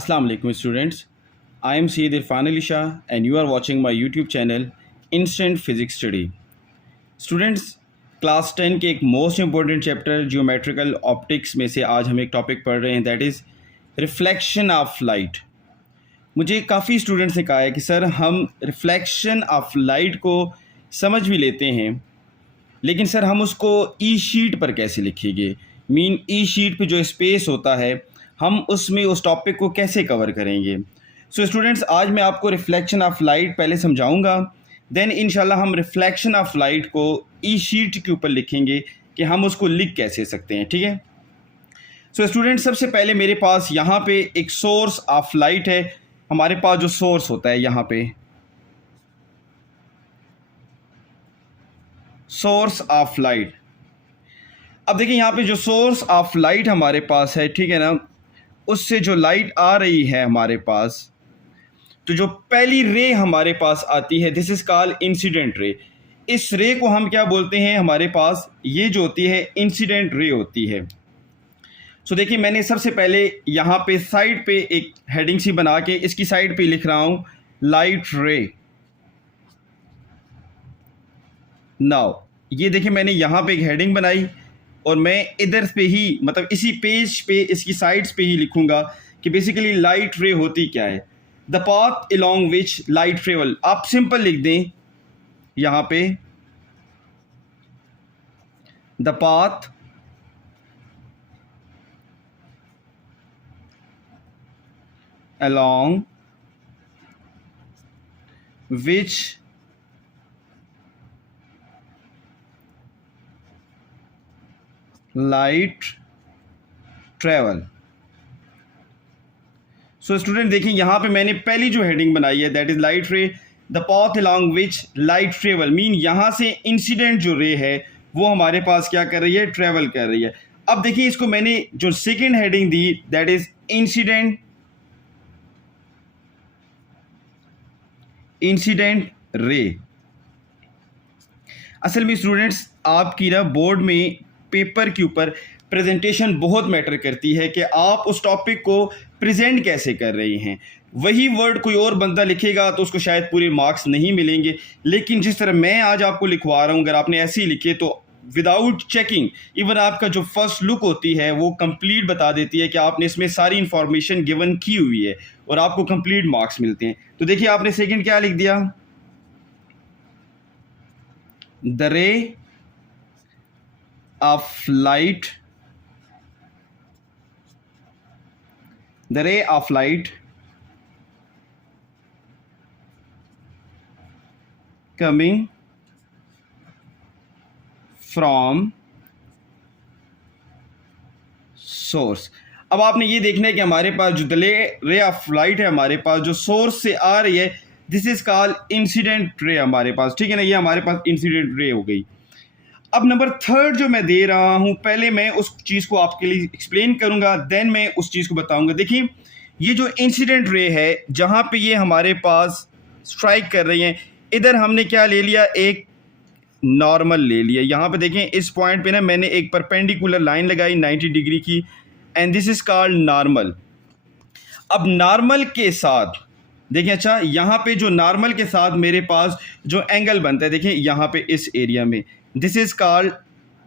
Assalamu alaikum students. I am Syed Irfan Ali Shah and you are watching my YouTube channel Instant Physics Study. Students, class 10 के एक most important chapter geometrical optics में से आज हम एक topic पढ़ रहे हैं, that is reflection of light. मुझे काफ़ी स्टूडेंट्स ने कहा है कि सर हम रिफ्लेक्शन ऑफ लाइट को समझ भी लेते हैं, लेकिन सर हम उसको ई शीट पर कैसे लिखेंगे. ई शीट पे जो स्पेस होता है हम उसमें उस टॉपिक को कैसे कवर करेंगे. सो स्टूडेंट्स, आज मैं आपको रिफ्लेक्शन ऑफ लाइट पहले समझाऊंगा, देन इंशाल्लाह हम रिफ्लेक्शन ऑफ लाइट को ई शीट के ऊपर लिखेंगे कि हम उसको लिख कैसे सकते हैं. ठीक है. सो स्टूडेंट्स, सबसे पहले मेरे पास यहाँ पे एक सोर्स ऑफ लाइट है. हमारे पास जो सोर्स होता है यहाँ पे सोर्स ऑफ लाइट. अब देखिए यहाँ पे जो सोर्स ऑफ लाइट हमारे पास है, ठीक है ना, उससे जो लाइट आ रही है हमारे पास, तो जो पहली रे हमारे पास आती है this is called incident ray. इस रे को हम क्या बोलते हैं, हमारे पास ये जो होती है इंसिडेंट रे होती है. सो देखिए मैंने सबसे पहले यहाँ पे साइड पे एक हेडिंग सी बना के इसकी साइड पे लिख रहा हूँ लाइट रे. नाउ ये देखिए मैंने यहाँ पे एक हेडिंग बनाई और मैं इधर पे ही मतलब इसी पेज पे इसकी साइड्स पे ही लिखूंगा कि बेसिकली लाइट रे होती क्या है. The path along which light travel, आप सिंपल लिख दें यहाँ पे the path along which light travel. So student देखिए यहाँ पे मैंने पहली जो हेडिंग बनाई है दैट इज लाइट रे, the path along which light travel. यहाँ से इंसिडेंट जो रे है वो हमारे पास क्या कर रही है, ट्रेवल कर रही है. अब देखिए इसको मैंने जो second heading the that is incident रे. असल में स्टूडेंट्स आपकी ना बोर्ड में पेपर के ऊपर प्रेजेंटेशन बहुत मैटर करती है कि आप उस टॉपिक को प्रेजेंट कैसे कर रहे हैं. वही वर्ड कोई और बंदा लिखेगा तो उसको शायद पूरे मार्क्स नहीं मिलेंगे, लेकिन जिस तरह मैं आज आपको लिखवा रहा हूँ अगर आपने ऐसे ही लिखे तो विदाउट चेकिंग इवन आपका जो फर्स्ट लुक होती है वो कंप्लीट बता देती है कि आपने इसमें सारी इंफॉर्मेशन गिवन की हुई है और आपको कंप्लीट मार्क्स मिलते हैं. तो देखिए आपने सेकंड क्या लिख दिया, the ray of light, the ray of light coming from source. अब आपने ये देखना है कि हमारे पास जो रे ऑफ लाइट है हमारे पास जो सोर्स से आ रही है this is called incident ray हमारे पास. ठीक है ना, ये हमारे पास इंसिडेंट रे हो गई. अब नंबर थर्ड जो मैं दे रहा हूं, पहले मैं उस चीज़ को आपके लिए एक्सप्लेन करूंगा देन मैं उस चीज़ को बताऊंगा. देखिए ये जो इंसिडेंट रे है जहां पे ये हमारे पास स्ट्राइक कर रही हैं, इधर हमने क्या ले लिया, एक नॉर्मल ले लिया. यहाँ पे देखें इस पॉइंट पे ना मैंने एक परपेंडिकुलर लाइन लगाई 90 डिग्री की and this is called normal. अब नॉर्मल के साथ देखिए, अच्छा यहाँ पे जो नॉर्मल के साथ मेरे पास जो एंगल बनता है देखिए यहाँ पे इस एरिया में this is called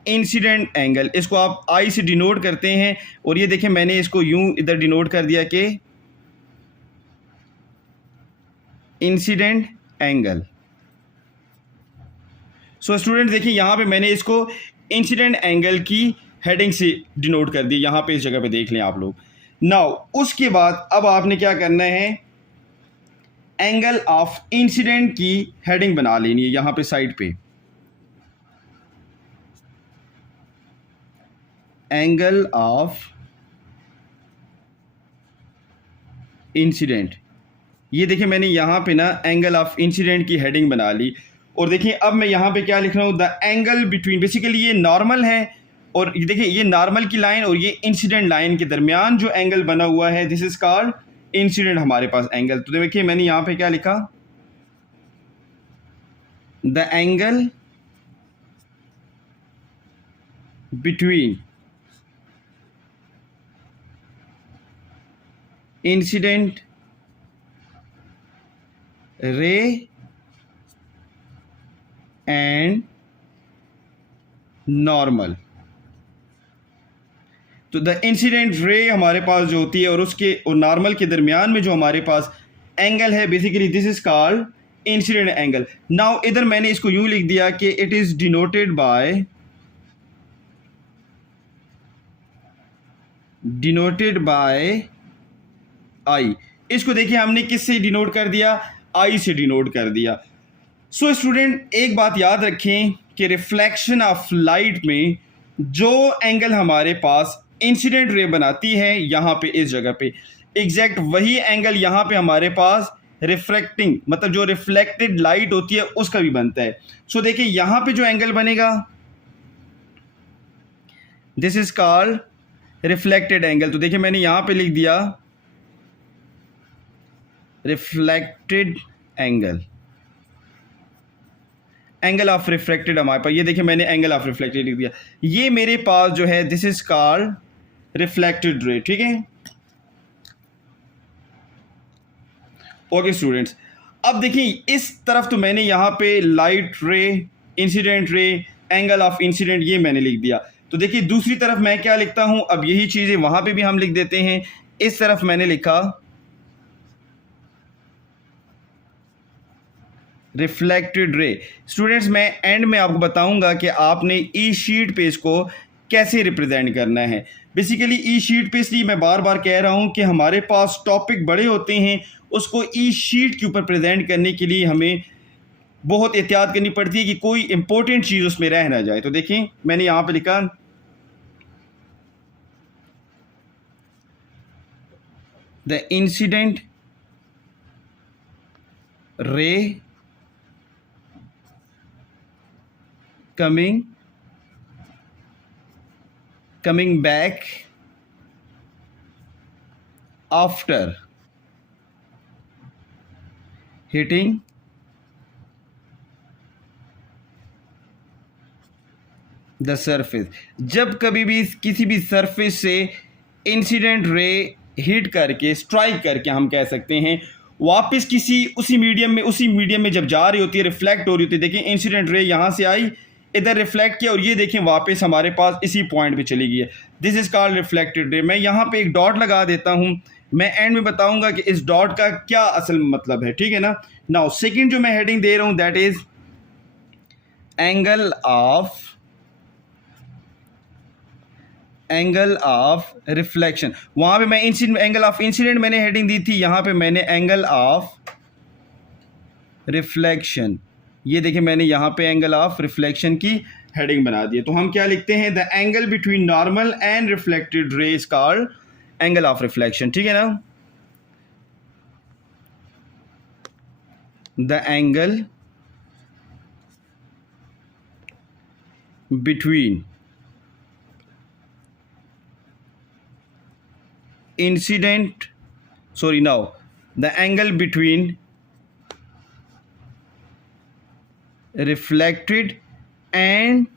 incident angle. इसको आप आई से डिनोट करते हैं और ये देखिए मैंने इसको यूं इधर डिनोट कर दिया कि इंसिडेंट एंगल. सो स्टूडेंट देखिए यहाँ पे मैंने इसको इंसिडेंट एंगल की हेडिंग से डिनोट कर दी, यहाँ पे इस जगह पे देख लें आप लोग. नाउ उसके बाद अब आपने क्या करना है, एंगल ऑफ इंसिडेंट की हेडिंग बना लेनी है यहाँ पे साइड पे, एंगल ऑफ इंसिडेंट. ये देखिए मैंने यहाँ पे ना एंगल ऑफ इंसिडेंट की हेडिंग बना ली और देखिए अब मैं यहाँ पे क्या लिख रहा हूँ, द एंगल बिटवीन, बेसिकली ये नॉर्मल है और ये देखिए ये नॉर्मल की लाइन और ये इंसिडेंट लाइन के दरमियान जो एंगल बना हुआ है दिस इज कॉल्ड इंसिडेंट हमारे पास एंगल. तो देखिए मैंने यहाँ पे क्या लिखा, the angle between incident ray and normal. तो द इंसिडेंट रे हमारे पास जो होती है और उसके और नॉर्मल के दरमियान में जो हमारे पास एंगल है, basically this is called incident angle. Now इधर मैंने इसको यूं लिख दिया कि इट इज डिनोटेड बाय आई। इसको देखिए हमने किससे डिनोट कर दिया, आई से डिनोट कर दिया। सो स्टूडेंट एक बात याद रखें कि रिफ्लेक्शन ऑफ लाइट में जो एंगल हमारे पास इंसिडेंट रे बनाती है यहाँ पे इस जगह पे, एग्जैक्ट वही एंगल यहाँ पे हमारे पास रिफ्लेक्टिंग मतलब जो रिफ्लेक्टेड लाइट होती है उसका भी बनता है। सो देखिए यहाँ पे जो एंगल बनेगा this is called reflected angle. तो देखिए मैंने यहाँ पे लिख दिया reflected angle, angle of reflected हमारे पास, ये देखिए मैंने एंगल ऑफ रिफ्लेक्टेड लिख दिया। ये मेरे पास जो है this is called reflected ray. ठीक है, ओके स्टूडेंट्स। अब देखिए इस तरफ तो मैंने यहाँ पे लाइट रे, incident ray, angle of incident ये मैंने लिख दिया। तो देखिए दूसरी तरफ मैं क्या लिखता हूँ, अब यही चीज़ें वहाँ पे भी हम लिख देते हैं। इस तरफ मैंने लिखा रिफ्लेक्टेड रे। स्टूडेंट्स मैं एंड में आपको बताऊंगा कि आपने ई शीट पे इसको कैसे रिप्रेजेंट करना है। बेसिकली ई शीट पे इसलिए मैं बार बार कह रहा हूँ कि हमारे पास टॉपिक बड़े होते हैं, उसको ई शीट के ऊपर प्रेजेंट करने के लिए हमें बहुत एहतियात करनी पड़ती है कि कोई इंपॉर्टेंट चीज़ उसमें रह ना जाए। तो देखिए मैंने यहाँ पे लिखा द इंसिडेंट रे coming back after hitting the surface. जब कभी भी किसी भी सरफेस से इंसिडेंट रे हिट करके, स्ट्राइक करके हम कह सकते हैं, वापस किसी उसी मीडियम में जब जा रही होती है, रिफ्लेक्ट हो रही होती है। देखिए इंसिडेंट रे यहाँ से आई, इधर रिफ्लेक्ट किया और ये देखें वापस हमारे पास इसी पॉइंट पे चली गई है। This is called reflected ray. मैं यहाँ पे एक डॉट लगा देता हूँ, मैं एंड में बताऊंगा कि इस डॉट का क्या असल मतलब है। ठीक है ना। नाउ सेकंड जो मैं हेडिंग दे रहा हूँ that is angle of reflection. वहां पे मैं एंगल ऑफ इंसिडेंट मैंने हेडिंग दी थी, यहां पे मैंने एंगल ऑफ रिफ्लेक्शन, ये देखिए मैंने यहां पे एंगल ऑफ रिफ्लेक्शन की हेडिंग बना दी है। तो हम क्या लिखते हैं, the angle between normal and reflected रे is called angle of reflection. ठीक है ना। The angle between the angle between reflected and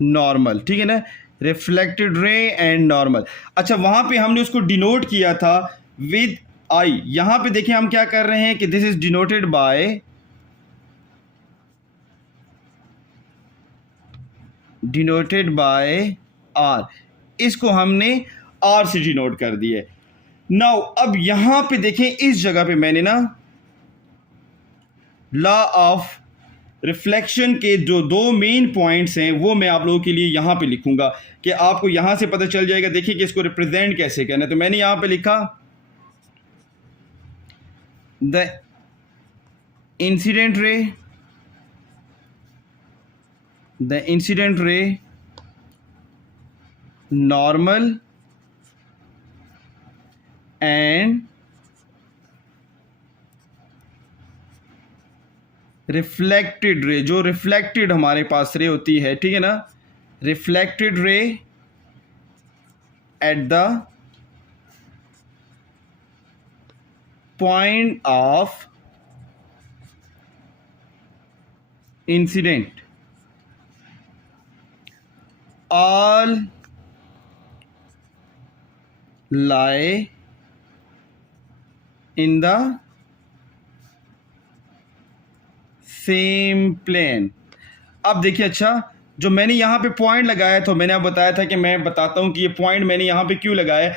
normal। ठीक है ना, रिफ्लेक्टेड रे एंड नॉर्मल। अच्छा वहां पे हमने उसको डिनोट किया था विद आई। यहां पे देखिए हम क्या कर रहे हैं कि this is denoted by R, इसको हमने आर से डिनोट कर दिया है। नाउ अब यहां पे देखें इस जगह पे मैंने ना लॉ ऑफ रिफ्लेक्शन के जो दो मेन पॉइंट्स हैं वो मैं आप लोगों के लिए यहां पे लिखूंगा कि आपको यहां से पता चल जाएगा। देखिए कि इसको रिप्रेजेंट कैसे करना है। तो मैंने यहां पे लिखा the incident ray normal and reflected रे, जो रिफ्लेक्टेड हमारे पास रे होती है। ठीक है ना, reflected ray at the point of incident, all lie in the same plane। अब देखिए, अच्छा जो मैंने यहाँ पे पॉइंट लगाया तो मैंने आपको बताया था कि मैं बताता हूँ कि ये पॉइंट मैंने यहाँ पे क्यों लगाया है।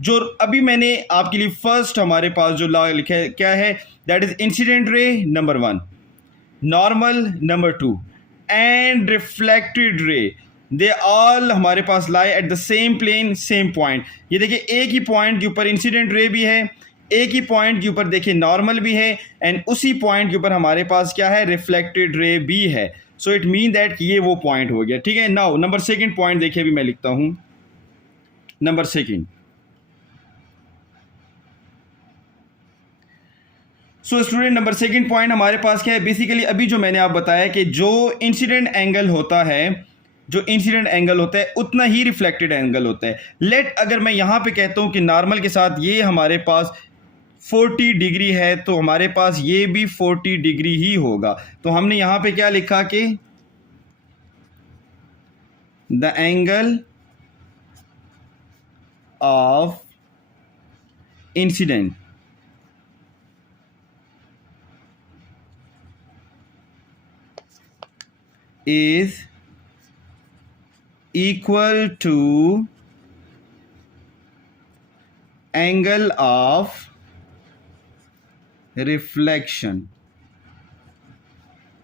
जो अभी मैंने आपके लिए फर्स्ट हमारे पास जो लॉ लिखा है क्या है, that is incident ray number 1, normal number 2 and reflected ray, they all हमारे पास lie at the same plane same point. ये देखिए एक ही पॉइंट के ऊपर इंसिडेंट रे भी है, एक ही पॉइंट के ऊपर देखिए नॉर्मल भी है, एंड उसी पॉइंट के ऊपर हमारे पास क्या है, रिफ्लेक्टेड रे भी है। सो इट मीन दैट कि ये वो पॉइंट हो गया, ठीक है। नाउ नंबर सेकंड पॉइंट देखिए, अभी मैं लिखता हूं number second. So student number second point हमारे पास क्या है, बेसिकली अभी जो मैंने आप बताया कि जो इंसिडेंट एंगल होता है, जो इंसिडेंट एंगल होता है उतना ही रिफ्लेक्टेड एंगल होता है। लेट अगर मैं यहां पे कहता हूं कि नॉर्मल के साथ ये हमारे पास 40 डिग्री है, तो हमारे पास ये भी 40 डिग्री ही होगा। तो हमने यहां पे क्या लिखा कि the angle of incident is equal to angle of reflection,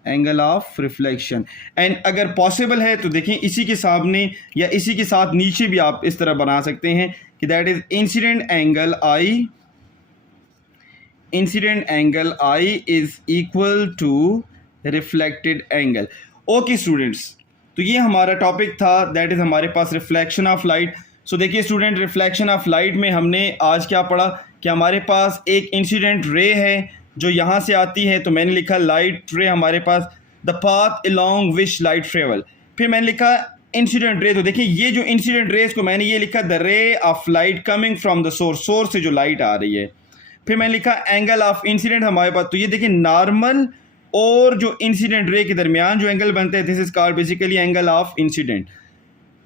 angle of reflection. And अगर पॉसिबल है तो देखें इसी के सामने या इसी के साथ नीचे भी आप इस तरह बना सकते हैं कि that is incident angle I, incident angle I is equal to reflected angle. Okay students, तो ये हमारा टॉपिक था, दैट इज हमारे पास रिफ्लेक्शन ऑफ लाइट। सो देखिए स्टूडेंट, रिफ्लेक्शन ऑफ लाइट में हमने आज क्या पढ़ा कि हमारे पास एक इंसिडेंट रे है जो यहाँ से आती है, तो मैंने लिखा लाइट रे हमारे पास the path along which light travel. फिर मैंने लिखा इंसिडेंट रे, तो देखिए ये जो इंसिडेंट रेस को मैंने ये लिखा the ray of light coming from the source, source से जो लाइट आ रही है। फिर मैंने लिखा एंगल ऑफ इंसिडेंट हमारे पास, तो ये देखिए नॉर्मल और जो इंसिडेंट रे के दरमियान जो एंगल बनते हैं, this is called basically angle of incident.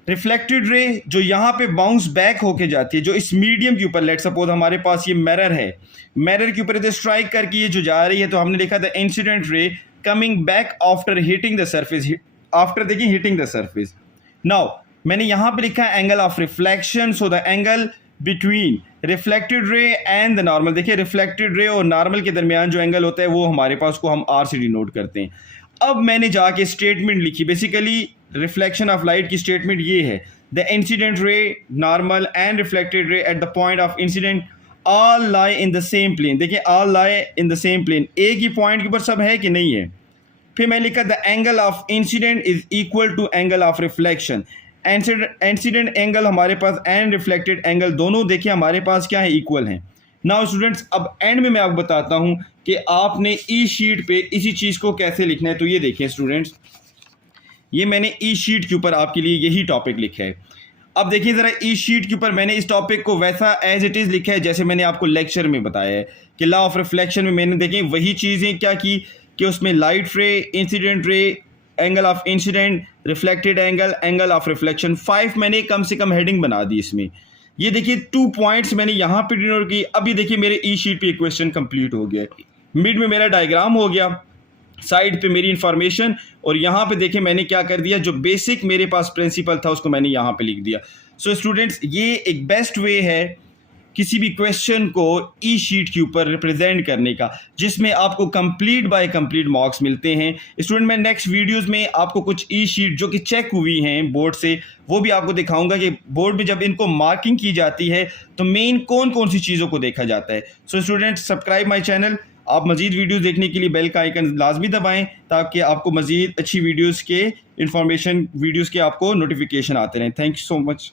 Reflected ray जो यहाँ पे बाउंस बैक होके जाती है, जो इस मीडियम के ऊपर, लेट सपोज हमारे पास ये मिरर है, मिरर के ऊपर इधर स्ट्राइक करके ये जो जा रही है, तो हमने लिखा था incident ray coming back after hitting the surface, after देखिए हिटिंग द सरफेस। नाउ मैंने यहाँ पे लिखा है angle of reflection, so the angle between reflected ray and the normal, देखिए रिफ्लेक्टेड रे और नॉर्मल के दरमियान जो एंगल होता है वो हमारे पास को हम आर से डिनोट करते हैं। अब मैंने जाके स्टेटमेंट लिखी, बेसिकली रिफ्लेक्शन ऑफ लाइट की स्टेटमेंट ये है, the incident ray normal and reflected ray at the point of incident all lie in the same plane. देखिए all lie in the same plane, एक ही पॉइंट के ऊपर सब है कि नहीं है। फिर मैं लिखा the angle of incident is equal to angle of reflection. Incident angle हमारे पास एंड रिफ्लेक्टेड एंगल दोनों देखिए हमारे पास क्या है, इक्वल हैं। नाउ स्टूडेंट्स, अब एंड में मैं आपको बताता हूं कि आपने ई शीट पे इसी चीज़ को कैसे लिखना है। तो ये देखिए स्टूडेंट्स, ये मैंने ई शीट के ऊपर आपके लिए यही टॉपिक लिखा है। अब देखिए ज़रा ई शीट के ऊपर मैंने इस टॉपिक को वैसा एज इट इज़ लिखा है जैसे मैंने आपको लेक्चर में बताया है कि लॉ ऑफ रिफ्लेक्शन में मैंने देखिए वही चीज़ें क्या की कि उसमें लाइट रे, incident ray, angle of incident, reflected angle, angle of reflection, 5 मैंने कम से कम हेडिंग बना दी इसमें। ये देखिए 2 पॉइंट्स मैंने यहाँ पे डिनोट की। अभी देखिए मेरे ई शीट पे क्वेश्चन कंप्लीट हो गया, मिड में मेरा डायग्राम हो गया, साइड पे मेरी इंफॉर्मेशन, और यहाँ पे देखिए मैंने क्या कर दिया, जो बेसिक मेरे पास प्रिंसिपल था उसको मैंने यहाँ पे लिख दिया। सो स्टूडेंट्स, ये एक बेस्ट वे है किसी भी क्वेश्चन को ई शीट के ऊपर रिप्रेजेंट करने का, जिसमें आपको कंप्लीट बाय कंप्लीट मार्क्स मिलते हैं। स्टूडेंट, मैं नेक्स्ट वीडियोस में आपको कुछ ई शीट जो कि चेक हुई हैं बोर्ड से, वो भी आपको दिखाऊंगा कि बोर्ड में जब इनको मार्किंग की जाती है तो मेन कौन कौन सी चीज़ों को देखा जाता है। So students, subscribe my channel. आप मज़ीद वीडियोस देखने के लिए बेल का आइकन लाजमी दबाएं ताकि आपको मज़ीद अच्छी वीडियोस के इंफॉर्मेशन वीडियोस के आपको नोटिफिकेशन आते रहें। Thank you so much.